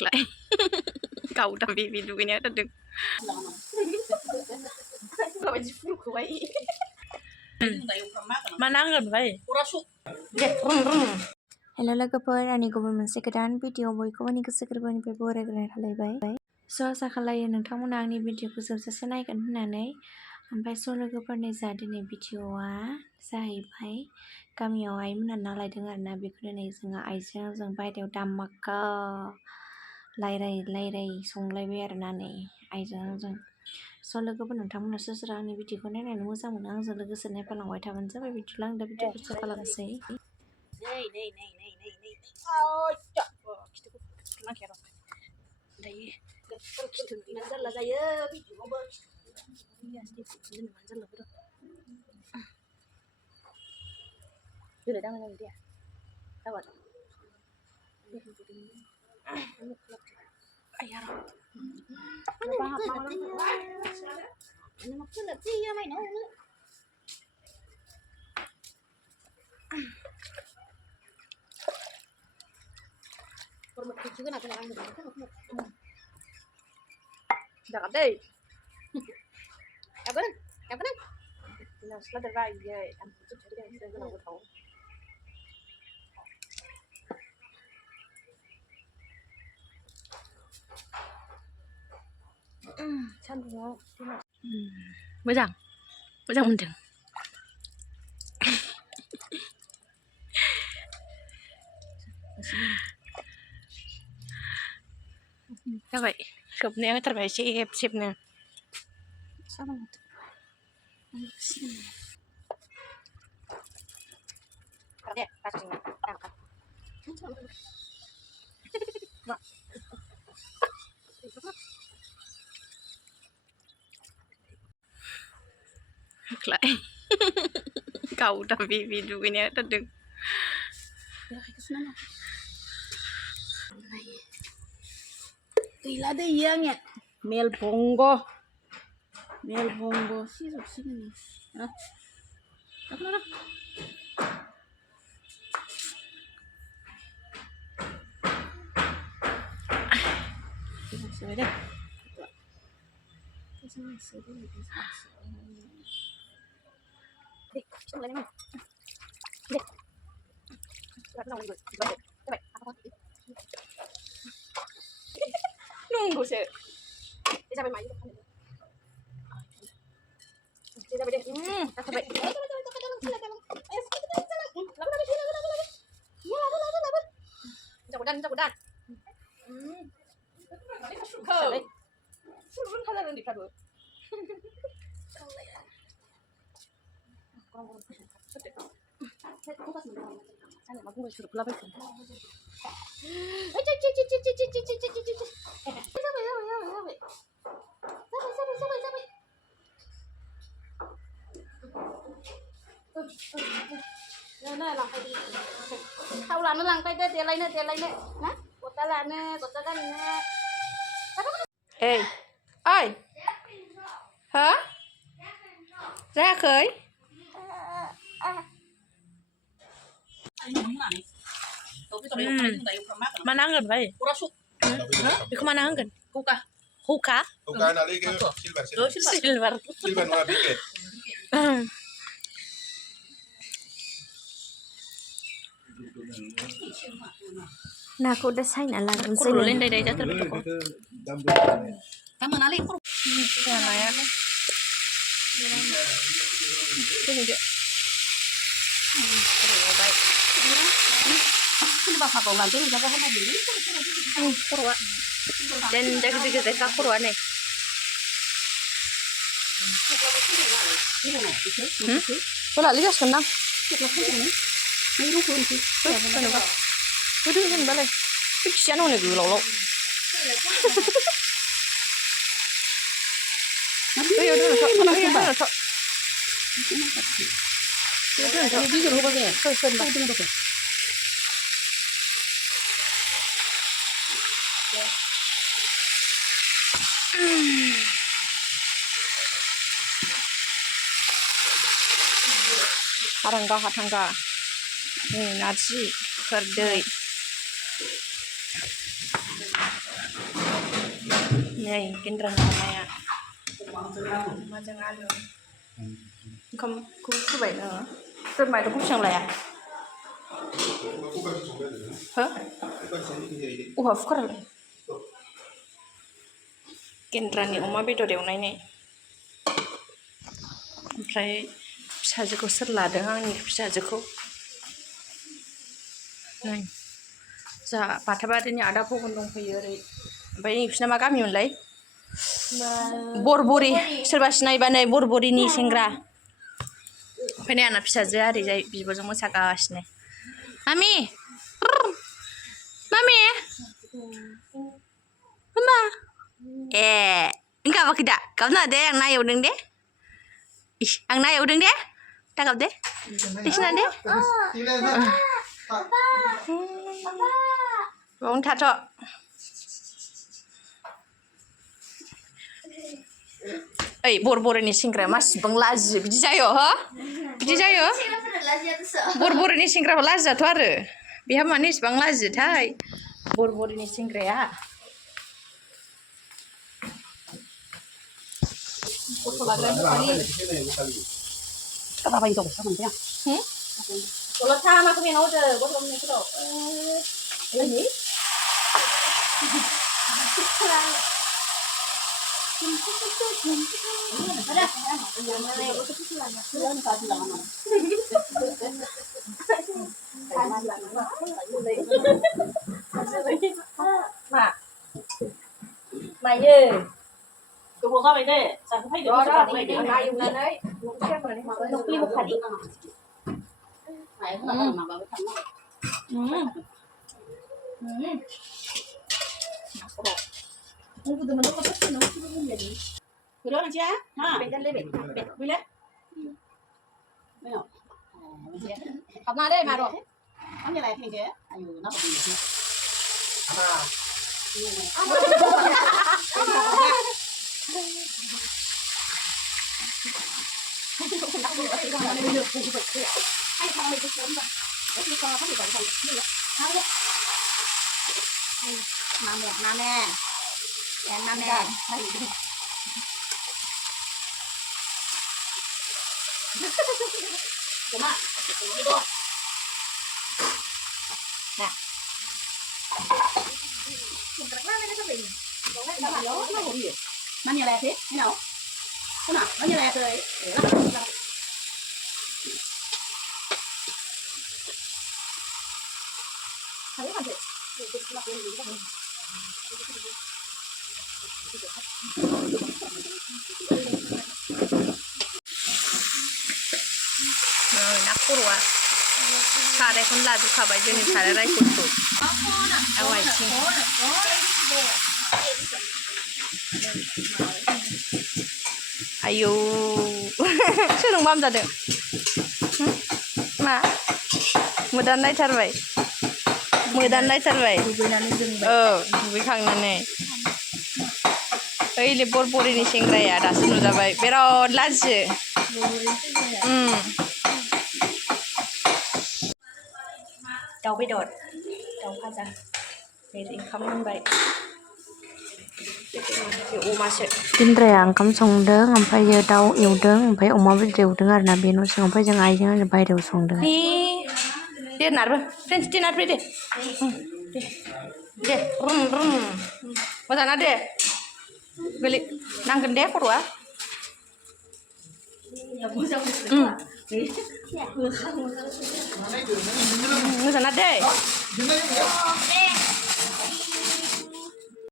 lại cậu tầm vì đuổi nhé đừng mana gần vậy Hello लोगोफोर आंनि गुबुन मोनसे गोदान भिडिअ बयखौबो आंनि गोसो गोरबोनिफ्राय बरायग्रोनाय थालायबाय स' आसा खालायो नोंथांमोना आंनि भिडिअखौ जोबजासे नायगोन होननानै ओमफ्राय स' लोगोफोरनि जा दिनै भिडिअआ जाहैबाय गामियाव आइमोनहा ना लायदों आरोना बेखौ दिनै जोङो आइजों जों बायहेरायाव दामाका रायलाय संलायबाय आरोना नै आइजों जों स' लोगोफोर नोंथांमोना सोर सोर आंनि भिडिअखौ नायनानै मोजां मोनो आंजों लोगोसे नायफालांबाय थाबानो जाबाय बिदिब्ला आं दा भिडिअखौ स्टार्ट खालामनोसै Nei. Ôi, trời ơi, kita kena kira. Đây, kita manzal lah saya, video apa? Ini asli ini manzal lah betul. Sudah dah mana dia? Tahu tak? Ayah. Ini maksud apa sih ya main orang? Format juga nak kena angkat. Dah ada. Apa? Nah, setelah terbaik dia, ambil tu cari yang saya nak tahu. Cantik. Bajang mendeng. Các vậy, chụp nè, thật phải chụp nè. Sao mà đẹp, bắt chừng đang cắt. Lại cậu tầm vì đuổi nhé đừng Gila deh iya nya mel bongo sih sini nih apa sudah deh nunggu sih. Dia sampai main. Dia sampai deh. Sampai. Cakudan. Suruh kalian di kabur. Saya nak makan suruh pelabur. Này là thâu là nó lăn tay tiền lấy nè nè cột ta là nè cột ta cái nè ê ơi hả ra khởi mana angin bay itu mana angin huka Bukan lagi ke silver warna dikit. Nah aku udah sign alarm kurulin dari jatuh betul kamu nali kur mana ya ini dia baik ini bakal kau nanti berapa sama dulu kurwa dan jaga kurwa nih Wala ligas ko na. Waduh, kan balay. Siya ano nagulolo. Ayo dulu, so. Harangga naci kerdei नै गेन्द्रानि अमाया अमाजों आलु ओंखामखौ होबाय नोङो सोर माइरंखौ बेसेबां लाया हो अहा कुकारालाय गेन्द्रानि अमा बेदर एवनायनि ओमफ्राय फिसाजोखौ सोर लादों आंनि फिसाजोखौ नै जा बाथाबारिनि आदा फगन दंफैयो ओरै ओमफ्राय बिसोरना मा गामिमोनलाय बरबरि सोरबा सिनायबा नै बरबरिनि सेंग्रा ओमफ्राय नै आंना फिसाजोआ ओरैजाय बिब'जों मोसागासिनो मामि मामि मा ए नों गाबाखै दा गाबनाङा दे आं नायहरदों दे आं नायहरदों दे दा गाब दे बिसिना दे बावनो थाथ' ओइ बरबरिनि सेंग्राया मासिबां लाजियो बिदि जायो हो बिदि जायो बरबरिनि सेंग्राखौ लाजियाथ' आरो बेहा मानो इसेबां लाजियोथाय बरबरिनि सेंग्राया Kababayi dong sama dia. Kalau sama aku yang order, buat kamu ni kau. Ini? Mak, mak ye. Tunggu kau ini, sampai dia Đó thì đi ngay dùng lên đấy. Một xem rồi đấy. Một kia một khả đi. Phải không là mà bảo thằng nó. Không có từ mình nó có thích nó không về đi. Cái đó là chứ? Ha. Bên chân lên bên. Bên lên. Thấy không? Học mà đây mà rồi. Nó như này thì thế. Ai nó có gì chứ? Mame. Em mame. Đúng ạ. Nè. Nó như này thế, thế nào? Thế nào? Nó như này rồi. Thấy không chị? नाखर'आ सारायखौनो लाजोबखाबाय जोंनि साराय रायफोरखौ आव आथिं आयौ सोरजों माम जादों मा मोदान नायथारबाय औ दुगैखांनानै ओइले बरबरिनि सेंग्राया दासो नुजाबाय बिराद लाजियो दाउ बेदर दाउ भाजा ओंखाम मोनबाय अमासो गेन्द्राया ओंखाम संदों ओमफ्रायो दाउ एवदों ओमफ्राय अमा बेदर एवदों आरोना बे न' सिङाव ओमफ्राय जों आइजों आरो बायहेरायाव संदों दे नारबो फ्रेन्ड्स दे नारबो दे दे रुम मोजां ना दे गोलै नांगोन दे खर'आ मोजां ना दे